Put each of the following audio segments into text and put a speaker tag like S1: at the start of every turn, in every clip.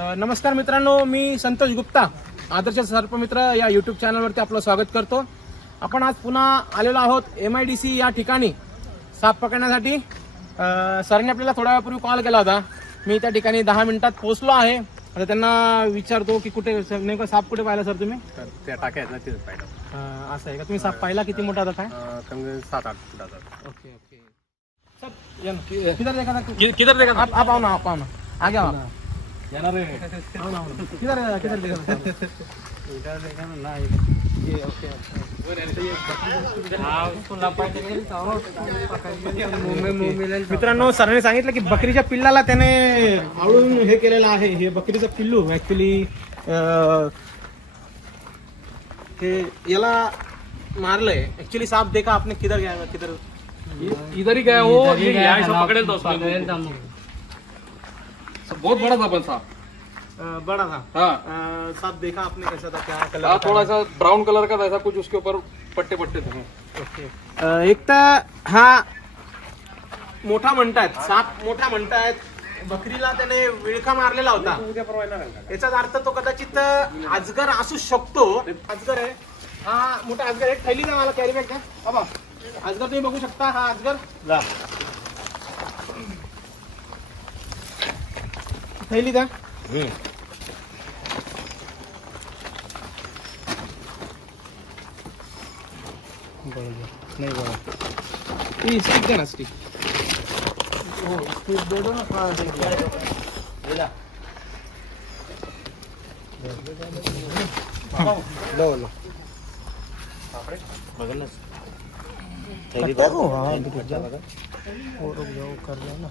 S1: नमस्कार मित्रांनो मी संतोष गुप्ता आदर्श सर्पमित्र या यूट्यूब चॅनलवरती आपलं स्वागत करतो. आपण आज पुन्हा आलेलो आहोत एम आय डी सी या ठिकाणी. साप पकडण्यासाठी. अ, सरांनी आपल्याला थोड्या वेळापूर्वी कॉल केला होता. मी त्या ठिकाणी दहा मिनिटात पोहोचलो आहे. आता त्यांना विचारतो की कुठे नेमकं साप कुठे पाहिला सर तुम्ही?
S2: तर त्या टाक्या आहेत ना पाहिलं.
S1: असं आहे का? तुम्ही साप पाहिला किती मोठा होता काय?
S2: सात आठ फुटाचा.
S1: Okay okay. सर. किधर देखा
S2: किधर देखा
S1: आप आप आओ ना आप आओ ना. आगे आओ. ना.
S2: येणार.
S1: मित्रांनो सरांनी सांगितलं की बकरीच्या पिल्लाला त्याने आवळून हे केलेलं आहे हे बकरीचं पिल्लू ऍक्च्युली हे याला मारलंय ऍक्च्युली साप देखा आपने किधर गया किधर
S2: इधर ही गया वो ये यहाँ से पकड़े तो उसको बहुत बड़ा था अपन साहब।
S1: बड़ा था।
S2: हाँ।
S1: साप देखा आपने कैसा था क्या कलर
S2: हाँ, थोड़ा सा ब्राउन कलर का था ऐसा कुछ उसके ऊपर पट्टे पट्टे थे
S1: एक तर हा मोठा म्हणतायत साप मोठा म्हणतायत बकरीला त्याने विळखा मारलेला होता।
S2: का?
S1: याचाच अर्थ तो कदाचित अजगर असू शकतो अजगर आहे. हा मोठा अजगर आहे थैली द्या मला कॅरी बॅग द्या. बाबा अजगर तुम्ही बघू शकता हा अजगर. थैली द्या नाही बरोबर स्टिक द्या ना स्टिक हो स्टिक दे दो ना हा दे दो. लो. लो. देखो हाँ जाओ. वो रुक जाओ कर लो ना.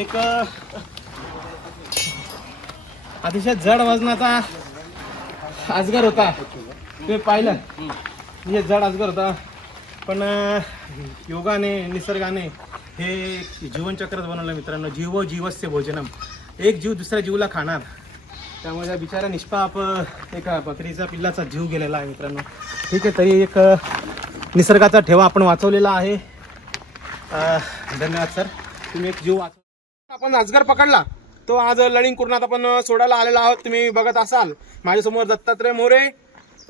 S1: एक अतिशय जड वजनाचा अजगर होता. ते पाहिलं? म्हणजे जड अजगर होता. पण योगाने निसर्गाने हे एक जीवनचक्रच बनवलं मित्रांनो. जीव जीवस्य भोजनम. एक जीव दुसऱ्या जीवला खाणार. त्यामुळे बिचारा निष्पाप एका बकरीचा पिल्लाचा जीव गेलेला आहे मित्रांनो. ठीक आहे तरी एक निसर्गाचा ठेवा आपण वाचवलेला आहे. धन्यवाद सर. तुम्ही एक जीव वाचव आपण अजगर पकडला. तो आज लळिंग कुर्णात आपण सोडायला आलेला आहोत. तुम्ही बघत असाल. माझ्यासमोर दत्तात्रय मोरे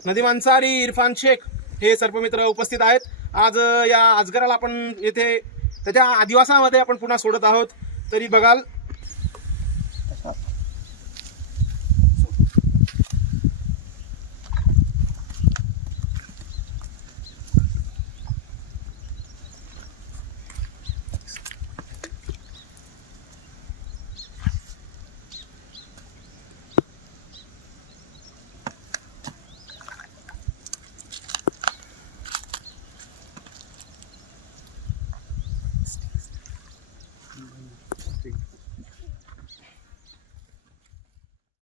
S1: नदी मांसारी इरफान शेख हे सर्पमित्र उपस्थित आहेत. आज या अजगराला आपण येथे त्याच्या आदिवासामध्ये आपण पुन्हा सोडत आहोत. तरी बघाल